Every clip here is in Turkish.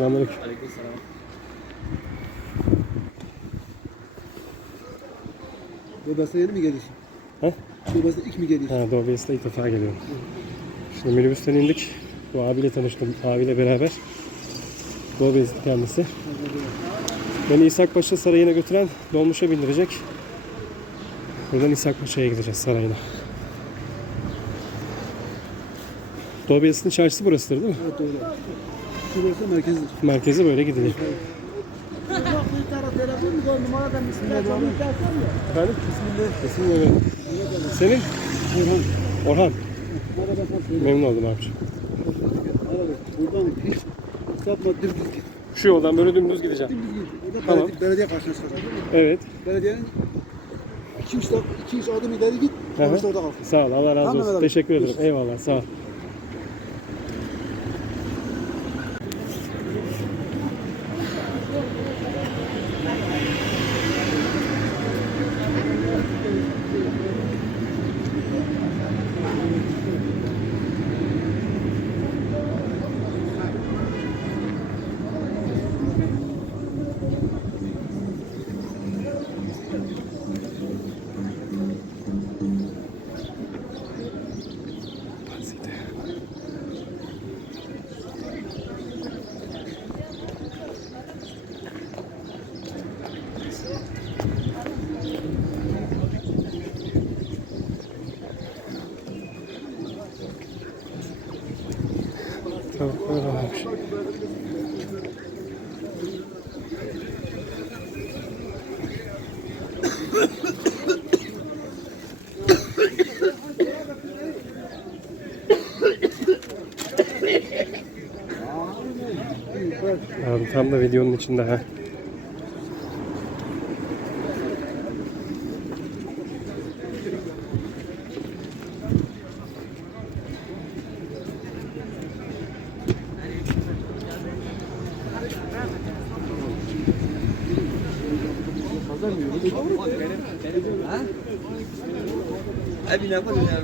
Selamünaleyküm. Babası yeni mi geliyorsun? He? Babası ilk mi geliyorsun? Ha, Beyazıt'a ilk defa geliyorum. Şimdi minibüsten indik. Bu abiyle tanıştım. Abiyle beraber. Beyazıt kendisi. Beni İshak Paşa Sarayı'na götüren dolmuşa bindirecek. Buradan İshak Paşa'ya gideceğiz sarayına. Beyazıt'ın çarşısı burasıdır değil mi? Evet doğru. Şurası merkezdir. Merkezi böyle gidilir. Efendim? Senin? Orhan. Orhan. Memnun oldum. Abi buradan hiç sapma dümdüz git. Şu yoldan böyle dümdüz gideceğim. Dümdüz git. Orada Tamam. belediye, belediye karşına çıkacak. Evet. Belediyenin 2-3 2-3 adım ileri git. Hı hı. Sonuçta orada. Sağ ol. Allah razı Tamam, olsun. Teşekkür ederim. Eyvallah. Sağ ol. Abi tam da videonun içinde ha. Abi ne yapalım ya?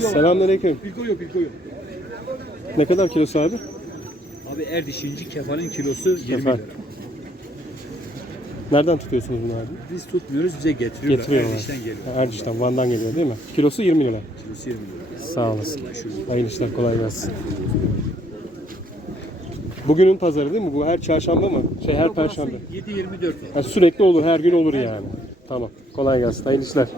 Selamünaleyküm. Pilkoyu pilkoyu. Ne kadar kilosu abi? Abi Erdişinci kefalin kilosu 20 Kefal. lira. Nereden tutuyorsunuz bunu abi? Biz tutmuyoruz bize getiriyorlar. Getiriyorlar. Erdiş'ten geliyor. Erciş'ten, Van'dan geliyor değil mi? Kilosu 20 lira. Kilosu 20 lira. Sağ olasın. Hayırlı işler kolay gelsin. Bugünün pazarı değil mi? Bu her çarşamba mı? Şey her perşembe. 7-24 Ha, sürekli olur, her gün olur yani. Tamam. Kolay gelsin. Hayırlı işler.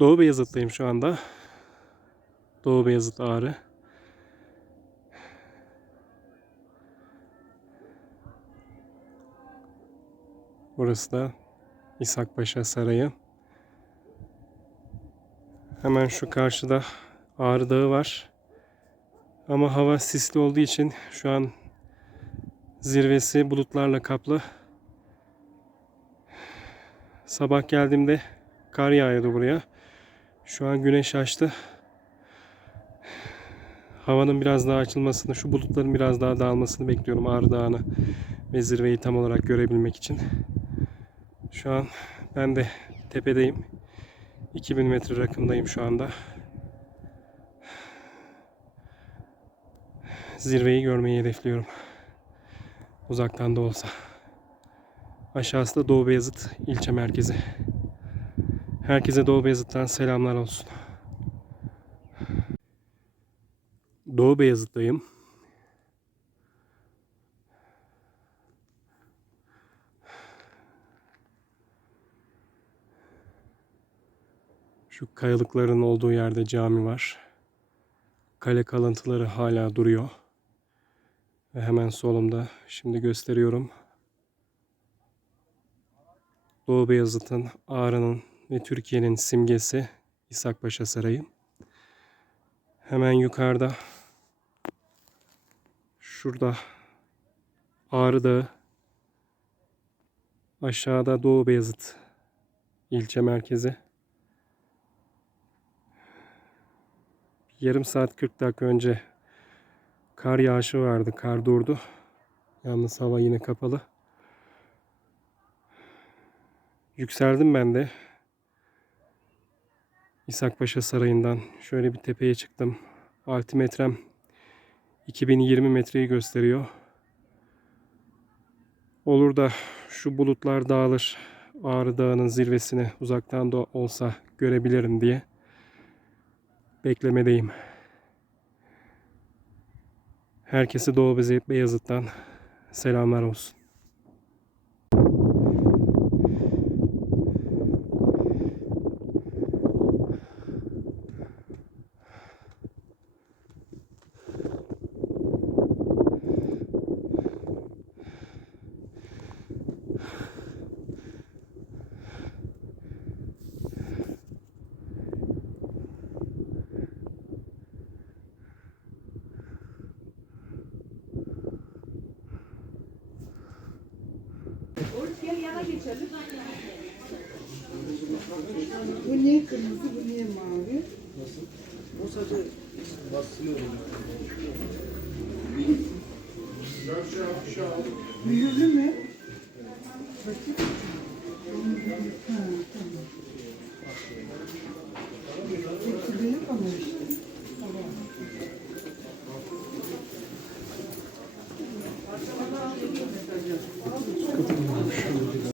Doğu Beyazıt'tayım şu anda. Doğu Beyazıt Ağrı. Burası da İshak Paşa Sarayı. Hemen şu karşıda Ağrı Dağı var. Ama hava sisli olduğu için şu an zirvesi bulutlarla kaplı. Sabah geldiğimde kar yağıyordu buraya. Şu an güneş açtı. Havanın biraz daha açılmasını, şu bulutların biraz daha dağılmasını bekliyorum Ağrı Dağı'nı ve zirveyi tam olarak görebilmek için. Şu an ben de tepedeyim. 2000 metre rakımdayım şu anda. Zirveyi görmeyi hedefliyorum. Uzaktan da olsa. Aşağısı da Doğu Beyazıt ilçe merkezi. Herkese Doğu Beyazıt'tan selamlar olsun. Doğu Beyazıt'tayım. Şu kayalıkların olduğu yerde cami var. Kale kalıntıları hala duruyor. Ve hemen solumda şimdi gösteriyorum. Doğu Beyazıt'ın, Ağrı'nın ve Türkiye'nin simgesi İshak Paşa Sarayı. Hemen yukarıda şurada Ağrı Dağı, aşağıda Doğu Beyazıt ilçe merkezi. Yarım saat 40 dakika önce kar yağışı vardı. Kar durdu. Yalnız hava yine kapalı. Yükseldim ben de. İshak Paşa Sarayı'ndan şöyle bir tepeye çıktım. Altimetrem 2020 metreyi gösteriyor. Olur da şu bulutlar dağılır. Ağrı Dağı'nın zirvesini uzaktan da olsa görebilirim diye beklemedeyim. Herkese Doğu Beyazıt'tan selamlar olsun. Bu niye kırmızı, bu niye mavi? O sadece basıyor. Mühürlü mü? Bakayım. Ha, tamam. Büyük ama işte.